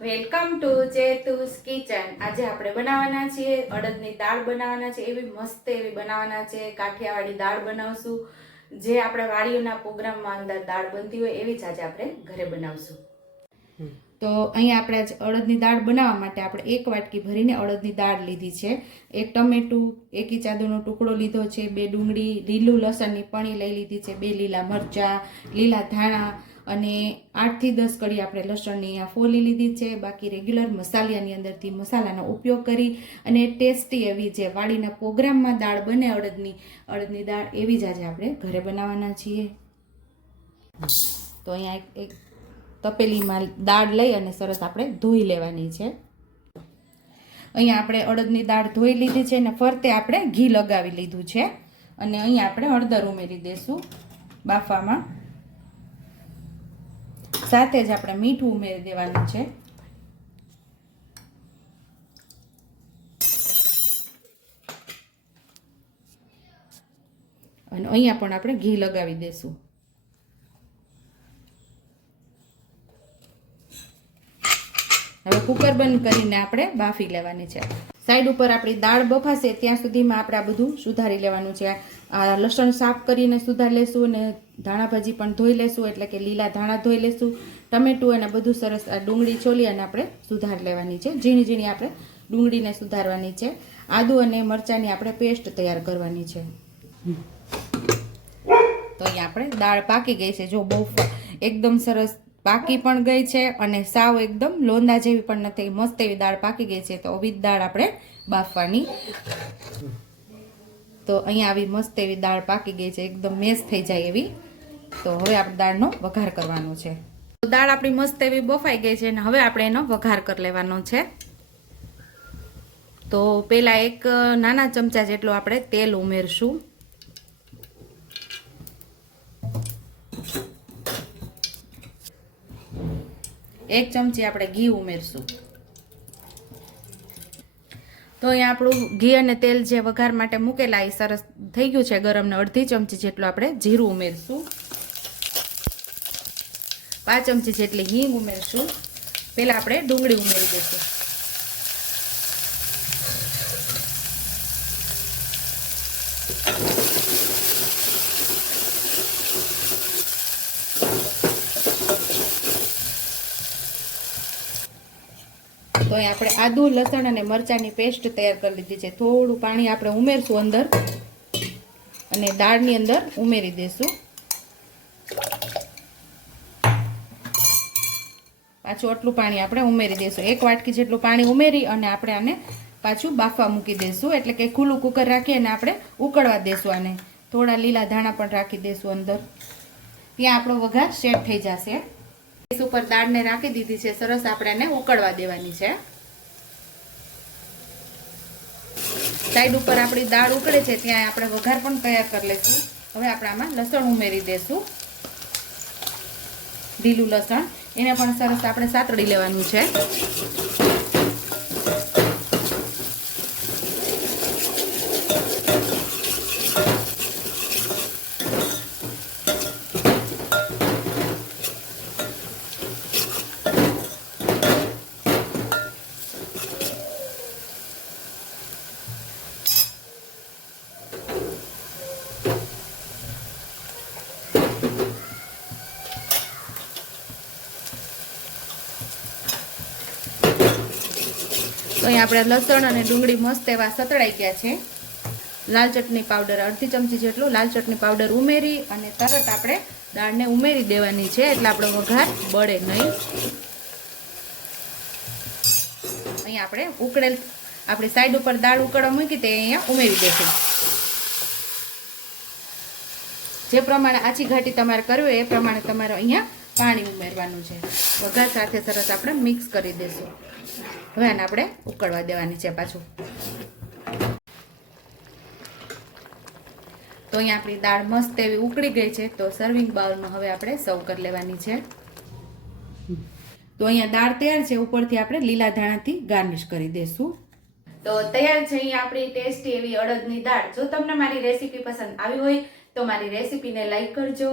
Welcome to ચેતુસ kitchen આજે આપણે બનાવવાના છીએ અડદની દાળ બનાવવાના છે એવી મસ્ત એવી બનાવવાના છે કાઠિયાવાડી દાળ બનાવશું જે આપણે વાડીઓના પ્રોગ્રામમાં અંદર દાળ બનતી હોય એવી જ આજે આપણે ઘરે બનાવશું. તો અહીંયા આપણે આજ અડદની દાળ બનાવવા માટે આપણે એક વાટકી ભરીને અડદની દાળ લીધી છે. એક ટમેટું એક ચાદરનો ટુકડો લીધો છે બે ડુંગળી લીલું લસણની પણી લઈ લીધી છે બે લીલા મરચાં લીલા ધાણા અને આઠથી દસ કડી આપણે લસણની અહીંયા ફોલી લીધી છે. બાકી રેગ્યુલર મસાલિયાની અંદરથી મસાલાનો ઉપયોગ કરી અને ટેસ્ટી એવી જે વાડીના પ્રોગ્રામમાં દાળ બને અડદની અડદની દાળ, એવી જ આજે આપણે ઘરે બનાવવાના છીએ. તો અહીંયા એક તપેલીમાં દાળ લઈ અને સરસ આપણે ધોઈ લેવાની છે. અહીંયા આપણે અડદની દાળ ધોઈ લીધી છે અને ફરતે આપણે ઘી લગાવી લીધું છે. અને અહીંયા આપણે હળદર ઉમેરી દઈશું બાફામાં. સાથે જ આપણે મીઠું ઉમેરી દેવાનું છે. અને અહીંયા પણ આપણે ઘી લગાવી દઈશું હવે કુકર બંધ કરીને આપણે બાફી લેવાની છે. સાઈડ ઉપર આપણી દાળ બફાશે ત્યાં સુધીમાં આપણે આ બધું સુધારી લેવાનું છે. આ લસણ સાફ કરીને સુધારી લેશું અને ધાણા ભાજી પણ ધોઈ લેશું, એટલે કે લીલા ધાણા ધોઈ લેશું. ટમેટું અને બધું સરસ આ ડુંગળી ચોલી અને આપણે સુધાર લેવાની છે. ઝીણી ઝીણી આપણે ડુંગળીને સુધારવાની છે. આદુ અને મરચાંની આપણે પેસ્ટ તૈયાર કરવાની છે. તો અહીંયા આપણે દાળ પાકી ગઈ છે. જો બહુ એકદમ સરસ પાકી પણ ગઈ છે અને સાવ એકદમ લોંદા જેવી પણ નથી. મસ્ત એવી દાળ પાકી ગઈ છે. તો આવી દાળ આપણે બાફવાની. તો અહીંયા આવી મસ્ત એવી દાળ પાકી ગઈ છે. એકદમ મેસ થઈ જાય એવી. તો હવે આપણે દાળનો વઘાર કરવાનો છે. તો દાળ આપણી મસ્ત એવી બફાઈ ગઈ છે અને હવે આપણે એનો વઘાર કરી લેવાનો છે. તો પેલા એક નાના ચમચા જેટલું આપણે તેલ ઉમેરશું. એક ચમચી આપણે ઘી ઉમેરશું. તો અહીંયા આપણું ઘી અને તેલ જે વઘાર માટે મૂકેલા એ સરસ થઈ ગયું છે ગરમ ને અડધી ચમચી જેટલું આપણે જીરું ઉમેરશું. પાંચ ચમચી જેટલી હિંગ ઉમેરશું. પહેલાં આપણે ડુંગળી ઉમેરી દઈશું. તો આપણે આદુ, લસણ અને મરચાંની પેસ્ટ તૈયાર કરી લીધી છે. થોડું પાણી આપણે ઉમેરશું અંદર અને દાળની અંદર ઉમેરી દઈશું. પાછું આટલું પાણી આપણે ઉમેરી દઈશું. એક વાટકી જેટલું પાણી ઉમેરી અને આપણે આને પાછું બાફવા મૂકી દઈશું. એટલે કે ખુલ્લું કુકર રાખી અને આપણે ઉકળવા દઈશું આને. થોડા લીલા ધાણા પણ રાખી દઈશું અંદર. ત્યાં આપણો વઘાર સેટ થઈ જશે. ગેસ ઉપર દાળને રાખી દીધી છે. સરસ આપણે એને ઉકળવા દેવાની છે. સાઈડ ઉપર આપણી દાળ ઉકળે છે, ત્યાં આપણે વઘાર પણ તૈયાર કરી લઈશું. હવે આપણે આમાં લસણ ઉમેરી દઈશું. લીલું લસણ. એને પણ સરસ આપણે સાતડી લેવાનું છે. અહીં આપણે લસણ અને ડુંગળી મસ્ત એવા સતળાઈ ગયા છે. લાલ ચટણી પાવડર અડધી ચમચી જેટલું લાલ ચટણી પાવડર ઉમેરી અને તરત આપણે દાળને ઉમેરી દેવાની છે. એટલે આપણો વઘાર બળે નહીં. અહીં આપણે ઉકળેલ, આપણી સાઈડ ઉપર દાળ ઉકળવા મૂકી તે અહીંયા ઉમેરી દેશું જે પ્રમાણે આછી ઘાટી તમારે કરવી હોય એ પ્રમાણે તમારે અહીંયા પાણી ઉમેરવાનું છે. વઘાર સાથે સરસ આપણે મિક્સ કરી દઈશું હવે આને આપણે ઉકળવા દેવાની છે પાછું. તો અહીંયા આપણી દાળ મસ્ત એવી ઉકળી ગઈ છે, તો સર્વિંગ બાઉલમાં હવે આપણે સર્વ કરી લેવાની છે. તો અહીંયા દાળ તૈયાર છે, ઉપરથી આપણે લીલા ધાણાથી ગાર્નિશ કરી દેશું. તો તૈયાર છે અહીંયા આપણી ટેસ્ટી એવી અડદની દાળ. જો તમને મારી રેસીપી પસંદ આવી હોય, તો મારી રેસીપીને લાઈક કરજો.